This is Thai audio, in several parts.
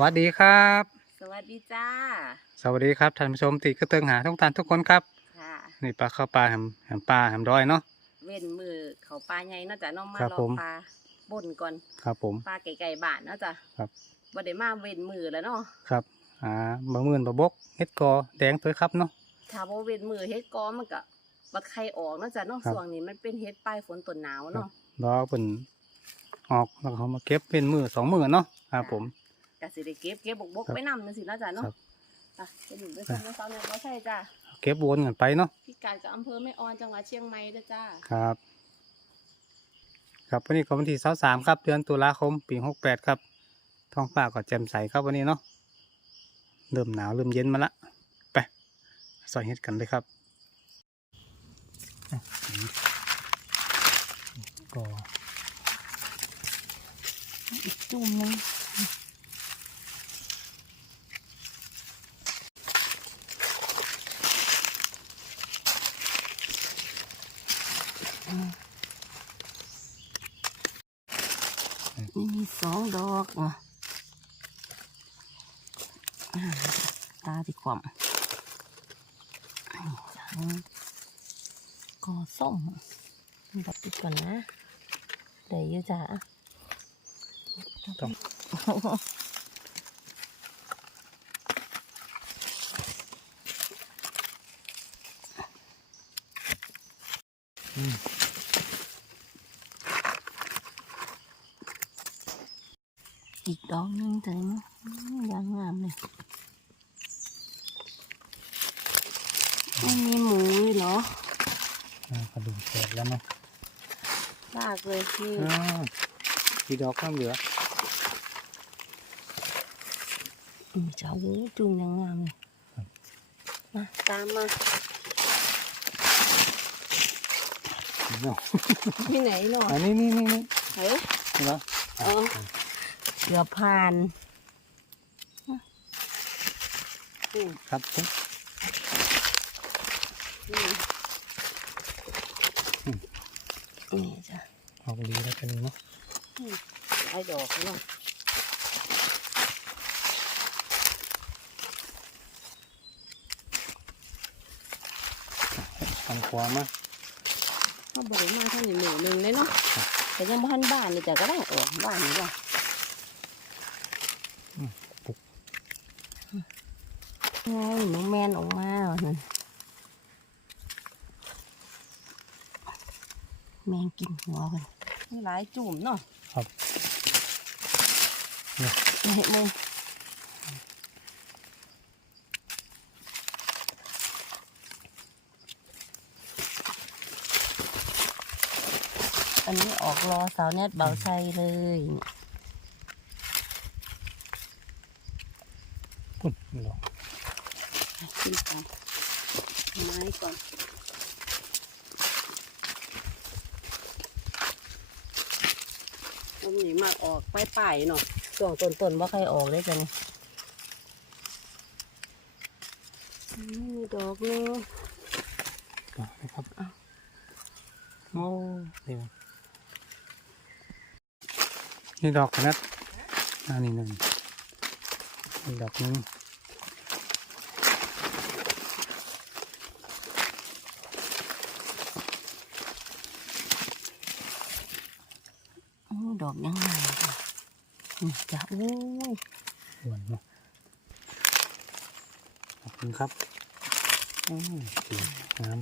วัสดีครับ สวัสดีจ้า สวัสดีครับท่านผู้ชมที่กระเตืองหาทุกท่านทุกคนครับ ค่ะ นี่ปลาเข้าปลาแหมแหมปลาแหมร้อยเนาะ เว้นมือเขาปลาใหญ่เนาะจ้ะน้องมาครับรผอมปลาบ่นก่อนครับผม ปลาไก่ๆบ้านเนาะจ้ะครับ บ่ได้มาเว้นมือแล้วเนาะครับอ่าบะหมื่นบะบกเฮ็ดกอแดงตัวครับเนาะ ถ้าบ่เว้นมือเฮ็ดกอมันก็บ่ไข่ออกเนาะจ้ะเนาะครับช่วงนี้มันเป็นเฮ็ดปลายฝนต้นหนาวเนาะ รอเป็นออกแล้วก็เขามาเก็บเป็นมือสองมือเนาะครับผม ก็สิได้เก็บเก็บบกครับๆไว้นำจังซี่เนาะจ้ะเนาะครับอะไปดูไปฟังเสาวเนี่ยบ่ใช่จ้ะเก็บวนกันไปเนาะพี่กาดกับอำเภอแม่ออนจังหวัดเชียงใหม่เด้อจ้าครับ ครับวันนี้ก็วันที่สสามครับ เดือนตุลาคมปีหกแปดครับ ท้องฟ้าก็แจ่มใสครับวันนี้เนาะเริ่มหนาวเริ่มเย็นมาละไปสอยเฮ็ดกันเลยครับอะก็อีกจุ่มนึงมีสองดอกอะอ่าตาที่ ความก็ส้มบัดดีก่อนนะเดี๋ยวอยู่จ้ะต้องอีกดอกหนึงถึงยังงามเลยไม่มีหมู เหรออ่ากระดูกแตกแล้วเนาะลากเลยคืออ่ากี่ดอกข้างเหลืออืมเจ้าหูจุงยังงามเลยมาตามมาเนาะที่ไหนหน่อยอันนี้นี่นี่นี่เฮ้ยเห็นไหมเออเสือผ่านอืมครับผมอืม นี่จ้ะออกดีแล้วกันเนาะไอ้ดอกเนาะทางขวามาเขาบริมาท่านหนึ่งหนึ่งเลยเนาะแต่ยังบ่ทันบ้านเลยจ้ะก็ได้ออกบ้านนี่จ้ะไงหนูแมนออกมาว่ะนั่น มงกินหัวกันมีหลายจุ่มเนาะครับนี่มึงอันนี้ออกรอสาวเน็ตเบาไซเลยพุ่นนี่ดอกขึ้นก่อนไม้ก่อน มหนีมากออกไปป่ายๆเนาะช่วงต้นๆว่าใครออกได้จ้ะนี่อืมมีดอกเนึงมาเลยครับโอ้นี่มันนี่ดอกขนาดอันนี้หนึ่งนี่ดอกหนึง อืมดอกยังไงจ้ะนี่จ้ะโอ้ยหวนเนาะขอบคุณครับโอ้ยสีงาม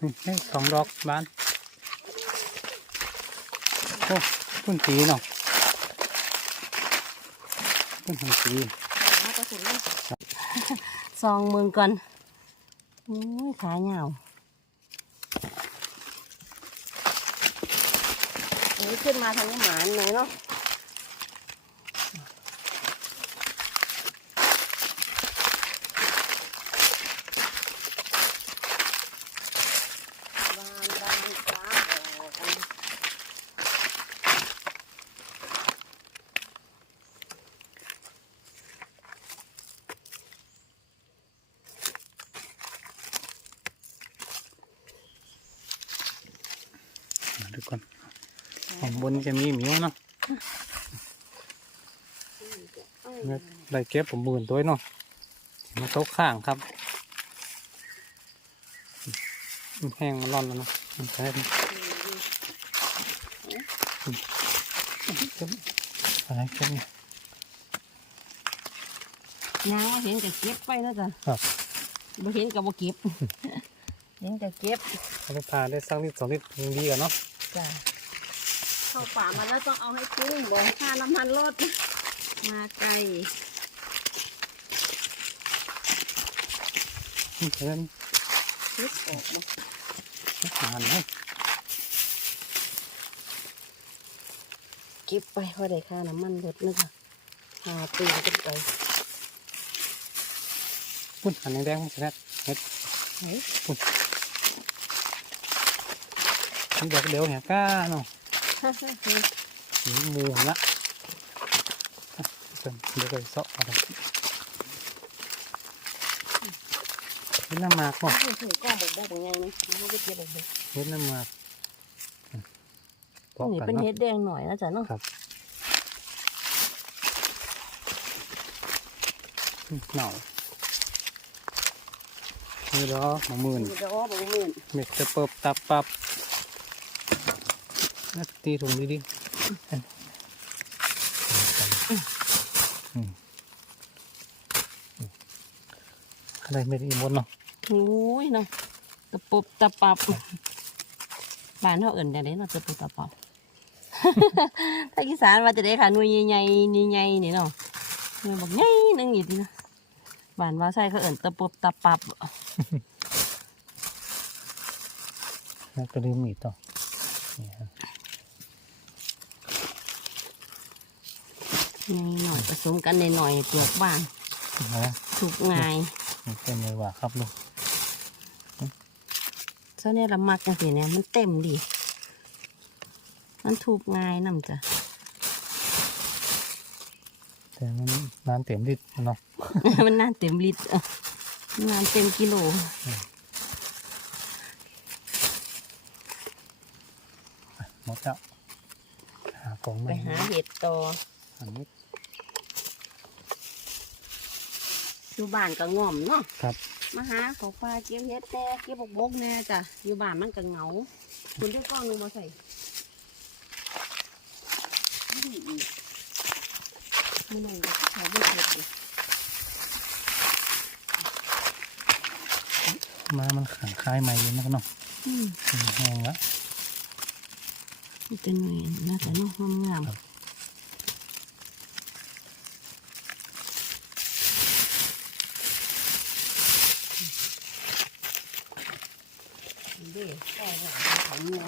นี่นี่สองดอกบานโอ้พุ่นสีเนาะพุ่นทำสีเอาไปสุดเลยซองมือก่อนโอ้ยขาเหงา นี้ขึ้นมาทางนี้หมานเลยเนาะบานบานาออกอันาดูก่อน ข้างบนจะมีหมิวเนาะเนี่ยได้เก็บผมหมื่นตัวเนาะมาโต๊ะข้างครับอืมแห้งมันร้อนแล้วเนาะอืมใช่ดิเก็บอะไรเก็บเนี่ยยางว่าเห็นกับเก็บไปแล้วจ้ะครับบ่เห็นกับบ่เก็บเห็นแต่เก็บเอาไปพาได้สักนิดสองนิดยังดีกันเนาะจ้ะ เข้าป่ามาแล้วต้องเอาให้คุ้มบอกค่าน้ำมันรถมาไกลอืมเพิ่นลึกออกบ่หานให้เก็บไปพราะได้ค่าน้ำมันรถนึกว่าหาปีนกันไปพุ่นหันแดงๆมันจะได้เฮ็ดไหนมันเดี๋ยวเดี๋ยวเหี่ยก้าเนาะ ฮ่าฮ่าฮ่าหนีหมูหั่นละอะเพิ่นเดี๋ยวไปเสาะเอาไปเฮ็ดน้ำหมากบ่เฮ้ยเฮ้ยก้อนบกบกเป็นไงนี่มันก็เก็บบกบกเฮ็ดน้ำหมากอืมปอกนี่กันเป็นเนาะเห็ดแดงหน่อยนะจ๊ะเนาะครับอืมเหน่านี่ดอกมะมื่นมีดอกบกมื่นเม็ดจะเปิบตับปับ นัดตีถุงดีดิอืมอะไรเม็ดอีกหมดเนาะโอ้ยเนาะตะปุบตะปับบ้านเขาเอิ่นแต่ไหนเนาะตะปุบตะปับถ้าอีสานว่าจะได้ค่ะหน่วยใหญ่ๆใหญ่ๆนี่เนาะหน่วยบอกใหญ่หนึงอีกทีนะบ้านว่าใช่เขาเอิ่นตะปุบตะปับแล้วก็ลืมมีดต่อนี่ฮะ ใหญ่หน่อยผสมกันในหน่อยๆเปลือกบางนะถูกง่ายมันเป็นเลยว่าครับลูกเจ้าเนี่ยละมักจังสิเนี่ยมันเต็มดี มันถูกง่ายนำจ้ะแต่มันนานเต็มดิดเนาะมันนานเต็มลิตรอะมันนานเต็มกิโลหมดแล้วหากล่องไปไม่หาเห็ดต่อ อันนี้อยู่บ้านก็ง่อมเนาะครับ มาหาของปลาเก็บเห็ดแน่เก็บบกบกแน่จ้ะอยู่บ้านมันก็เหงาคุณได้กล้องหนึงมาใส่นี่อีกมือหนึ่งก็ใช้ไม่เห็ดดิมามันขังคล้ายใหม่อยู่นะครับเนาะอืมอืมแห้งแล้วมันเป็นหน่วยน่าจะเนาะงามครับๆ ด้ใช่ค่ะขายเนื้อ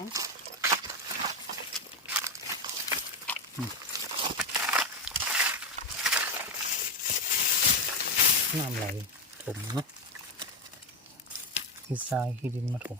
น้ำไหลถมเนาะที่ทรายที่ดินมาถม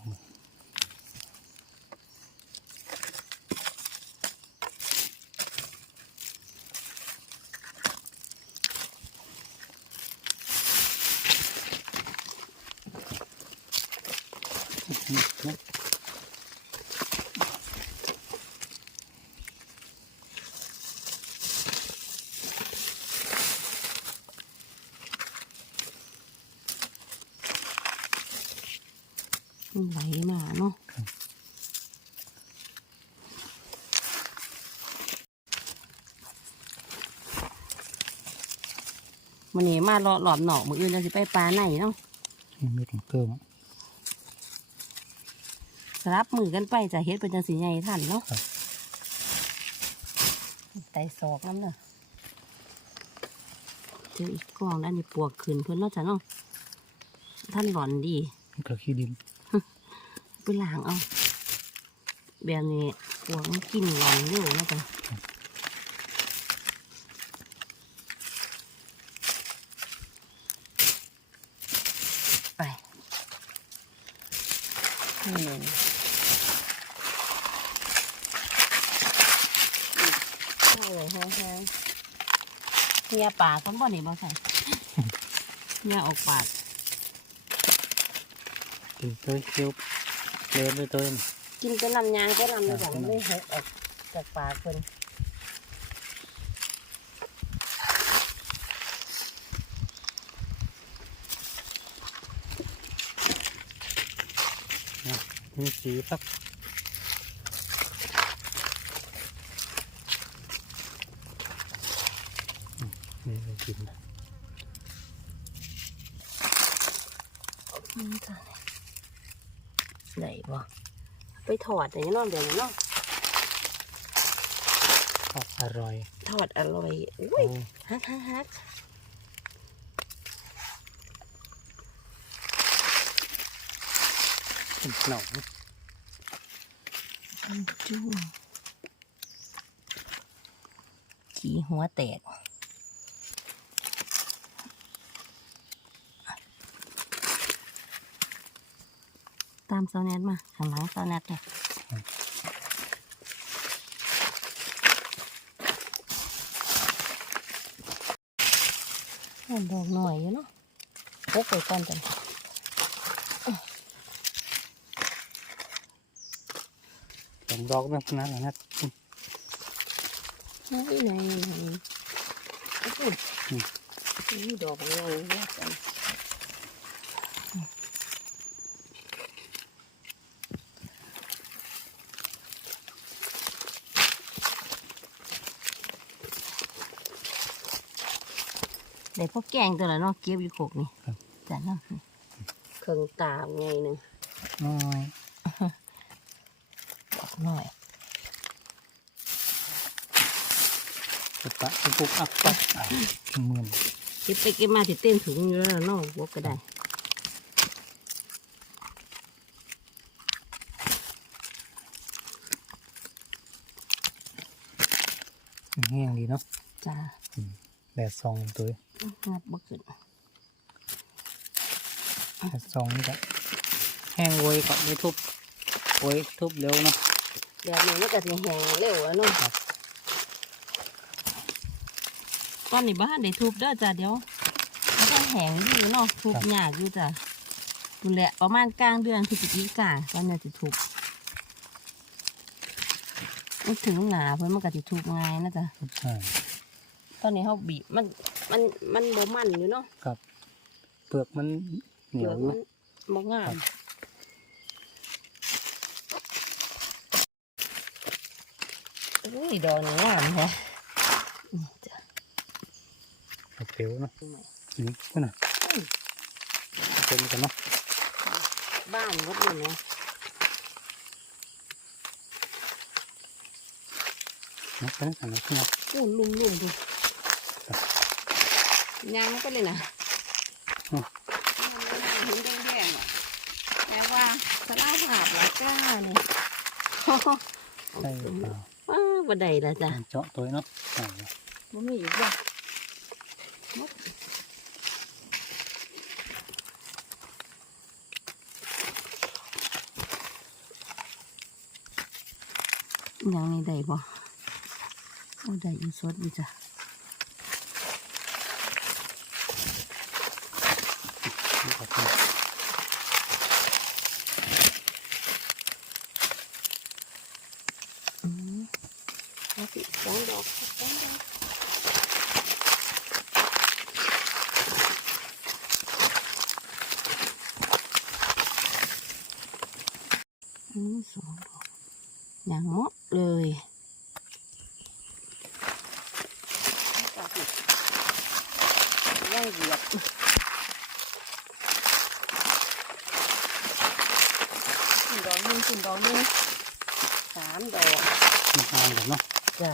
มันไหลมาเนาะมันนี่มาเลาะหลอมหนอกมืออื่นเราสิไปปลาไหนเนาะนี่มีถุงเติมสลับมือกันไปจะเฮ็ดเป็นจังสีใหญ่ทันเนาะครับไตศอกน้ำเนาะเจออีกกองแล้วนี่ปวกขึ้นเพิ่นเนาะจ้ะเนาะท่านหลอนดีมันก็ขี้ดิน ไปล้างเอาแบบนี้ปวกมันกินหลอนเร็วนะจ๊ะไปนี่เลยแห้งๆเฮียปากกันบ่นี่บ่ใส่เฮียออกปากกิน เลิศด้วยตัวกินเป็ลำยางก็ลำอย่างไม่หกออกจากปากคนมีสีครับ ถอดอย่างนี้เนาะเดี๋ยวนี้เนาะชอบอร่อยถอดอร่อยอุ้โอ้ยฮักฮักฮักเป็นหนองอันจูขี่หัวแตก ตามซาวแนทมาข้างหลังซาวแนทเลยเอาดอกหน่อยอยู่เนาะพกไปก่อนจังสองดอกนะนะนะไหนไหนไหนโอ้โหนี่ดอกอะไรเนี่ยจัง เดี๋ยวพวกแกงตัวละเนาะเก็บอยู่โขกนี่จ้ะเนาะเครื่องตามไงหนึ่งน้อยดอกหน่อยปุบปะปุบปุบอักปักเหมือนเก็บไปเก็บมาติเต้นถุงอยู่แล้วเนาะบวกก็ได้แห้งดีเนาะจ้า แดดซองตัว งัดบกขึ้นแดดซองนี่ก็แห้งโวยก็ไม่ทุบโวยทุบเร็วเนาะเดี๋ยวนี้มันก็สิแห้งเร็วอะเนาะครับตอนนี้บ้านได้ทุบเด้อจ้ะเดี๋ยวมันก็แห้งอยู่เนาะทุบยากอยู่จ้ะดูแหละประมาณกลางเดือนพฤศจิกาตอนนี้จะทุบมันถึงหนาเพิ่นมันก็จะทุบง่ายนะจ๊ะใช่ตอนนี้เขาบีบมัน มันมันบ่มันอยู่เนาะครับ เปลือกมันเหนียวอยู่มันบ่งามอุ้ยดอกนี่งามแฮะนี่จ้ะเปรี้ยวเนาะนี่ก็น่ะเป็นกันเนาะบ้านวัดอยู่เนี่ยนะเป็นกันนะพี่น้องโอ้ลุ่มลุ่มดู ยางก็เลยนะเห็นแดงๆอะแปลว่าสลายหาบละก้าเนี่ยใช่หรือเปล่าว้าวบันไดละจ้ะเจาะตัวเนาะใช่มันไม่อยู่จ้ะยังนี่ได้บ่โอ้ได้อยู่สดอยู่จ้ะ นี่ก็เป็น อืมเอาสิสองดอกสองดอกอืมสองดอกอย่างเหมาะเลย ย่างเหยียบขึ้นดอกหนึงขึ้นดอกหนึงสามดอก มันทานกันเนาะ จ้ะ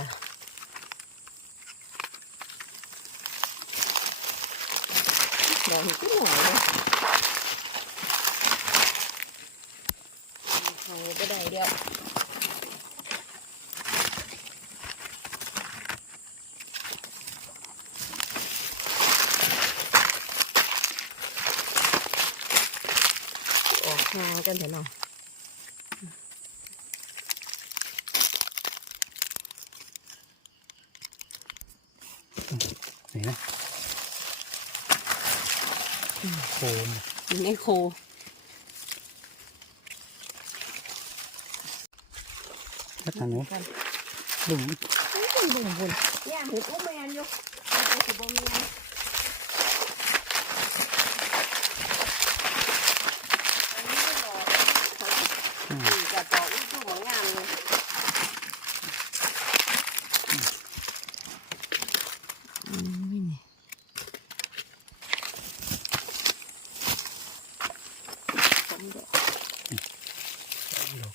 ดอกเห็ดก็หน่อยเลยโอ้ยบ่ได้เดียวออ กห่างกันเถอะเนาะนี่นะโคนอยู่ในโคแล้วทางนี้กันลุ่มบุ่มบุ่มบุ่มย่างเห็ดโอแมนอยู่เอาไปสิบ่แมนามดอก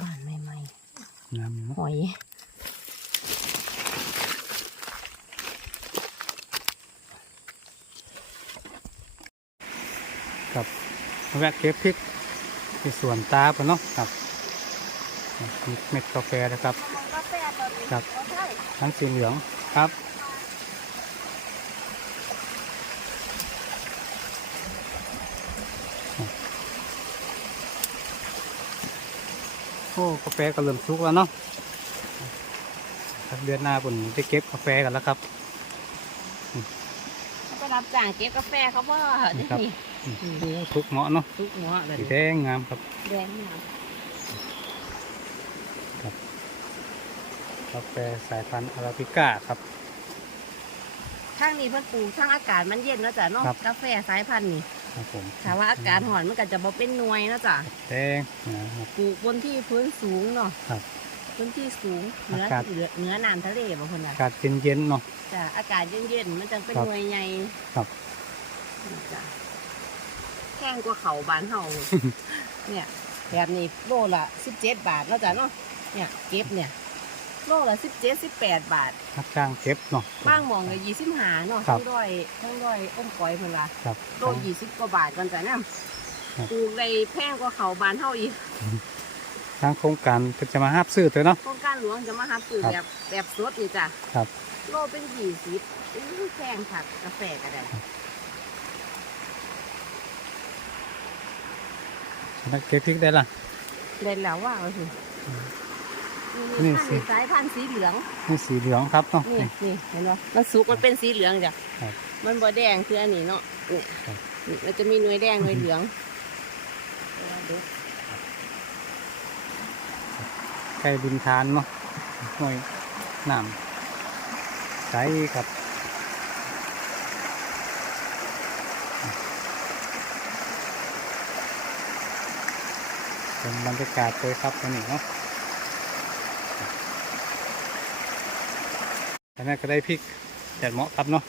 บ้านใหม่ๆหอยครับแวกเก็บพริก ในสวนตาปะเนาะครับมีเม็ดกาแฟนะครับกาแฟตอนนี้ครับใช่ทั้งสีเหลืองครับโอ้กาแฟก็เริ่มสุกแล้วเนาะครับเดือนหน้าผมจะเก็บกาแฟกันแล้วครับไปรับจ้างเก็บกาแฟเขาบ่นี่ครับนี่ โอ้ทุกเหมาะเนาะทุกหัวเลยสีแดงงามครับแดงงามครับกาแฟสายพันธุ์อาราบิก้าครับข้างนี้เพิ่นปลูกข้างอากาศมันเย็นนะจ้ะเนาะกาแฟสายพันธุ์นี่ครับผมถ้าว่าอากาศร้อนมันก็จะบ่เป็นหน่วยนะจ้ะแดงนะครับปลูกบนที่พื้นสูงเนาะครับพื้นที่สูงเหนืออเหนือเนือน้ำทะเลบ่เพิ่นนะอากาศเย็นๆเนาะจ้ะอากาศเย็นๆมันจังเป็นหน่วยใหญ่ครับจ้ะ พงกว่าเขาบ้านเฮาเนี่ยแบบนี้โลละ17บาทเนาะจ้ะเนาะเนี่ยเก็บเนี่ยโลละ17 18บาทรับจ้างเก็บเนาะบ้างมองก็25เนาะครัทั้บงด้อยทั้งด้อยอ้อมก้อยเพิ่นว่าครับโลยี่สิบกว่าบาทกันจ้ะเนี่ยครับปลูกได้แพงกว่าเขาบานเท่าอีกทางโครงการก็จะมาห้าบซื้อเถอะเนาะโครงการหลวงจะมาหาซื้อครับแบบแบบสดนี่จ้ะครับโลเป็นยี่สิบอื้อแพงผักกาแฟก็ได้ นักเก็บพริกได้ละได้แล้วว่าเอาสินี่นี่สินี่สายพันธุ์สีเหลืองนี่สีเหลืองครับเนาะนี่นี่นี่เห็นไหมมันสุกมันเป็นสีเหลืองจ้ะครับมันบ่แดงคืออันนี้เนาะนี่ครับนี่มันจะมีหน่วยแดงหน่วยเหลืองดูใกล้ดินทานเนาะหน่วยน้ำใสครับ เป็นบรรยากาศเลยครับวันนี้เนาะอันนั้นก็ได้พริกแดดเหมาะครับเนาะ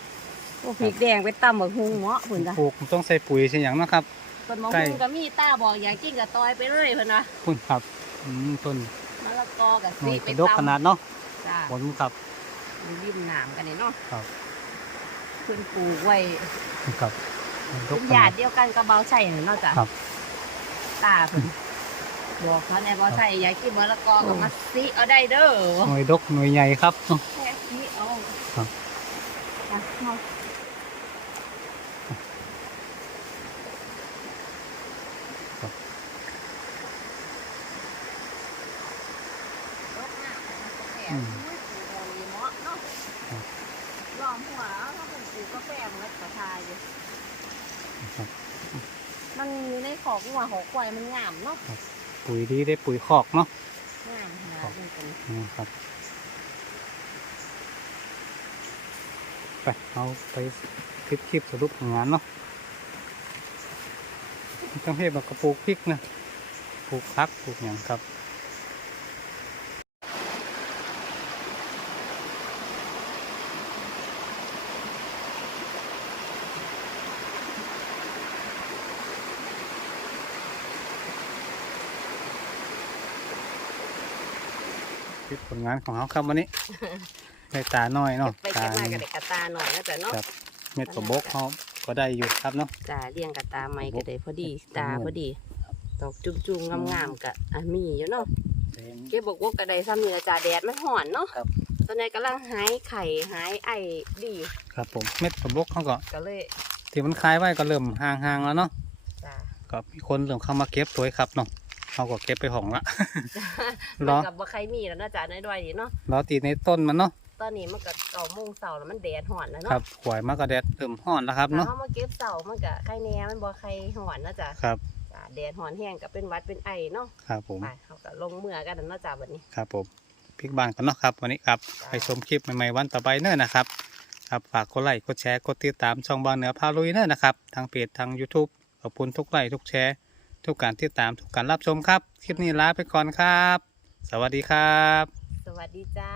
โอ้พริกแดงไปตำบักฮุงเหมาะพุ่นจ้ะปลูกต้องใส่ปุ๋ยใช่อย่างเนาะครับต้นมะใกล้ฮุงก็มีตาบอกอยากกินกับตอยไปเลยเพิ่นว่าคุณครับอืมต้นมะละกอกับหน่สีวยไปกระดกขตำนาดเนาะจ้าผลครับอยู่ริมน้ำกันนี่เนาะครับเพิ่นปลูกไว้ครับกระดเป็กนขหยานาดดเดียวกันกับเบาไช่นี่เนาะจ้ะครับตาเพิ่น บอกเขาในเบาไช่อยากกินมะละกอก็มาซิเอาได้เด้อหน่วยดกหน่วยใหญ่ครับแค่ซิเอาครับอะเอาลดน้ำมันก็แก่อุ้ยปลูกเอาดีเหมาะเนาะครับล้อมหัวถ้าเป็นปลูกกาแฟมันก็กระทายอยู่ครับมันอยู่ในขอกหัวหอกควายมันงามเนาะ ปุ๋ยดีได้ปุ๋ยคอกเนาะงามขนาครัดบนี้กันนะครับไปเอาไปคลิปคลิปสรุปของงานเนาะต้องให้แบบกระปลูกพริกนะปลูกพักปลูกอย่างครับ คลิปผลงานของเขาครับวันนี้ได้ตาน้อยเนาะไปตาเก็บมากับเด็กกระตาหน่อยนะจ๊ะเนาะครับเม็ดกระบอกเขาก็ได้อยู่ครับเนาะจ้าเลี้ยงกระตาไม้ก็ได้พอดีครับตาพอดีดอกจุ่มๆงามๆกะอะมีอยู่เนาะเก็บบอกว่ากระไดซ้ำนี่ละจ้าแดดมันห่อนเนาะครับตอนนี้กำลังหายไข่หายไอดี ครับผมเม็ดกระบอกเขาก็ก็เลยที่มันคลายไว้ก็เริ่มห่างๆแล้วเนาะจ้าก็มีคนเริ่มเข้ามาเก็บตัวครับเนาะ เขาก็เก็บไปห้องละรอกับว่าใครมีแล้วเนาะจ้าในดอยนี่เนาะรอตีในต้นมันเนาะตอนนี้มันก็เก่าโมงเสาร์แล้วมันแดดห่อนแล้วคเนาะรับหวยมากก็แดดเริ่มห้อนแล้วครับถ้าเนาะเขามาเก็บเสาร์มันก็ไข่แหน่มันบ่ไข่ห่อนนะจ้าครับจ้าแดดห่อนแห้งก็เป็นหวัดเป็นไอเนาะครับผมไปเขาก็ลงเมื่อกันแล้วเนาะจ้าวันนี้ครับผมพลิกบ้านกันเนาะครับ วันนี้ครับจ้าไปชมคลิปใหม่ๆวันต่อไปเนอะนะครับครับฝากกดไลค์กดแชร์กดติดตามช่องบ้านเหนือพาลุยเนอะนะครับทางเพจทาง YouTube ขอบคุณทุกไลค์ทุกแชร์ ทุกการติดตามทุกการรับชมครับ คลิปนี้ลาไปก่อนครับ สวัสดีครับ สวัสดีจ้า